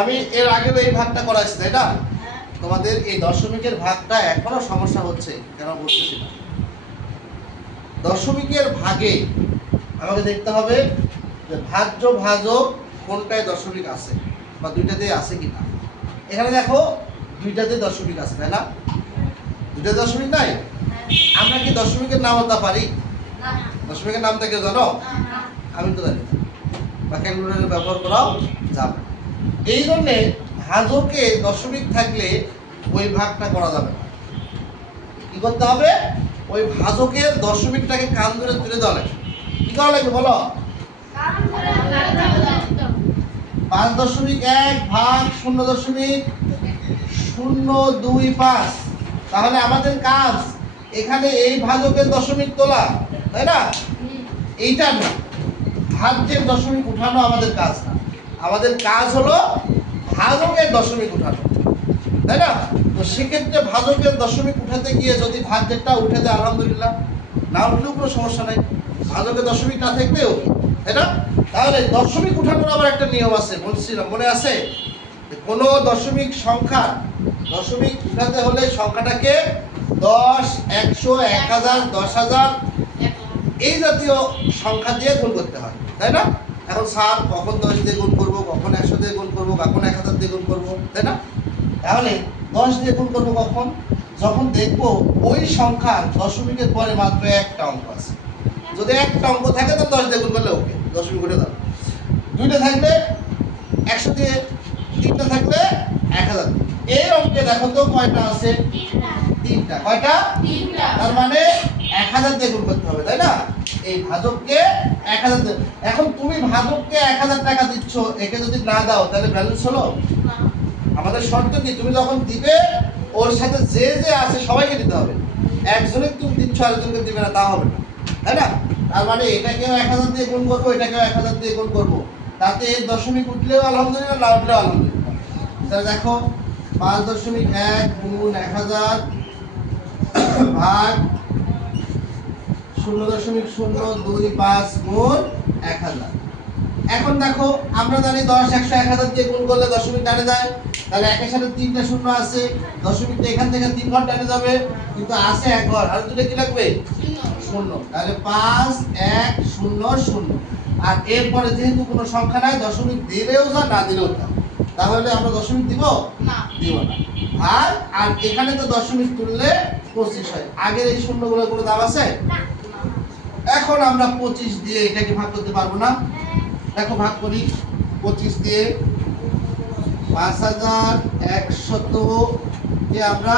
আমি এর আগে এই ভাগটা করাইছি তাই না? তোমাদের এই দশমিকের ভাগটা এখনো সমস্যা হচ্ছে কেন বুঝতেছি না। দশমিকের ভাগে আমাকে দেখতে হবে যে ভাজ্য ভাজক কোনটায় দশমিক আছে বা দুইটাতেই আছে কিনা। এখানে দেখো দুইটাতে দশমিক আছে তাই না? দুইটা দশমিক নাই। আমরা কি দশমিকের নাম বলতে পারি? দশমিকের নামটা কেউ জানো? আমি তো জানি না, বা ক্যালকুলেটর ব্যবহার করাও যাবে। এই জন্যে ভাজকে দশমিক থাকলে ওই ভাগটা করা যাবে না। কি করতে হবে? ওই ভাজকের দশমিকটাকে কান ধরে তুলে দেওয়া লাগবে। কি করা লাগবে বলো? 5.1 ভাগ 0.025। তাহলে আমাদের কাজ এখানে এই ভাজকের দশমিক তোলা, তাই না? এইটা না, ভাজ্যের দশমিক উঠানো আমাদের কাজ না। আমাদের কাজ হলো ভাজকের দশমিক উঠানো, তাই না? তো সেক্ষেত্রে ভাজকের দশমিক উঠাতে গিয়ে যদি ভাজ্যেরটা উঠে দেয় আলহামদুলিল্লাহ, না উঠলেও কোনো সমস্যা নাই, ভাজকের দশমিক না থাকলেও, তাই না? তাহলে দশমিক উঠানোর আবার একটা নিয়ম আছে, বলছিলাম মনে আছে? কোনো দশমিক সংখ্যা দশমিক উঠাতে হলে সংখ্যাটাকে 10, 100, 1000, 10,000 এই জাতীয় সংখ্যা দিয়ে গুণ করতে হয়, তাই না? এখন স্যার কখন 10 দিয়ে গুণ করবো, কখন 100 দিয়ে গুণ করবো, কখন 1000 দিয়ে গুণ করবো, তাই না? তাহলে 10 দিয়ে গুণ করবো কখন? যখন দেখবো ওই সংখ্যার দশমিকের পরে মাত্র একটা অঙ্ক আছে। যদি একটা অঙ্ক থাকে তো 10 দিয়ে গুণ করলে ওকে, দশমিক উঠে দাও। দুইটা থাকলে 100 দিয়ে, তিনটা থাকলে 1000। এই অঙ্কে দেখো তো কয়টা আছে? তিনটা। কয়টা? তিনটা। তার মানে 1000 দিয়ে গুণ করতে হবে, তাই না? এই ভাজককে 1000 দিয়ে। এখন তুমি ভাজককে 1000 টাকা দিচ্ছ, একে যদি না দাও তাহলে ব্যালেন্স হলো না। আমাদের শর্ত কি? তুমি যখন দিবে ওর সাথে যে যে আছে সবাইকে দিতে হবে। একজনের তুমি দিচ্ছ আরেকজনকে দিবে না, তা হবে না, তাই না? তার মানে এটাকেও 1000 দিয়ে গুণ করবো, এটাকেও 1000 দিয়ে গুণ করবো, তাতে এর দশমিক উঠলেও আলহামদুলিল্লাহ, না উঠলেও আলহামদুলিল্লাহ। তাহলে দেখো 5.1 গুণ 1000 ভাগ 0.025 গুণ 1000। এখন দেখো আমরা জানি 10, 100, 1000 দিয়ে গুণ করলে দশমিক টানে যায়। তাহলে একের সাথে 3টা শূন্য আছে, দশমিকটা এখান থেকে 3 ঘর টানে যাবে, কিন্তু আছে 1 ঘর, আর দুটো কি লাগবে? শূন্য। তাহলে 5, 1, 0, 0। আর এরপরে যেহেতু কোনো সংখ্যা নাই, দশমিক দিলেও যা না দিলেও তা, তাহলে আমরা দশমিক দিব না, দিব না। আর আর এখানে তো দশমিক তুললে 25 হয়। আগের এই শূন্যগুলো কোনো দাম আছে না। এখন আমরা 25 দিয়ে এটাকে ভাগ করতে পারবো না। দেখো ভাগ করি 25 দিয়ে। 5100 কে আমরা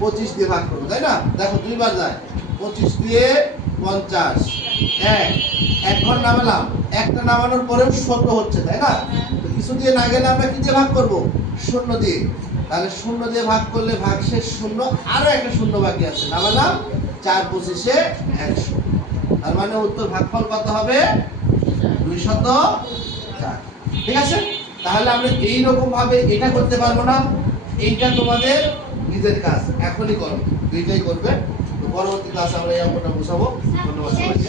25 দিয়ে ভাগ করবো, তাই না? দেখো দুইবার যায়, 25 দিয়ে 50, এক ঘর নামালাম, একটা নামানোর পরেও 17 হচ্ছে, তাই না? তো কিছু দিয়ে না গেলে আমরা কি দিয়ে ভাগ করবো? 0 দিয়ে। তাহলে 0 দিয়ে ভাগ করলে ভাগশেষ 0, আরো একটা 0 বাকি আছে, নামালাম 4, 25, 100। তার মানে উত্তর ভাগফল কত হবে? 204। ঠিক আছে? তাহলে আমরা এইরকম ভাবে এটা করতে পারবো না। এইটা তোমাদের নিজের কাজ, এখনই করো, দুইটাই করবে। তো পরবর্তী ক্লাসে আমরা এই অঙ্কটা বুঝাবো। ধন্যবাদ সবাইকে।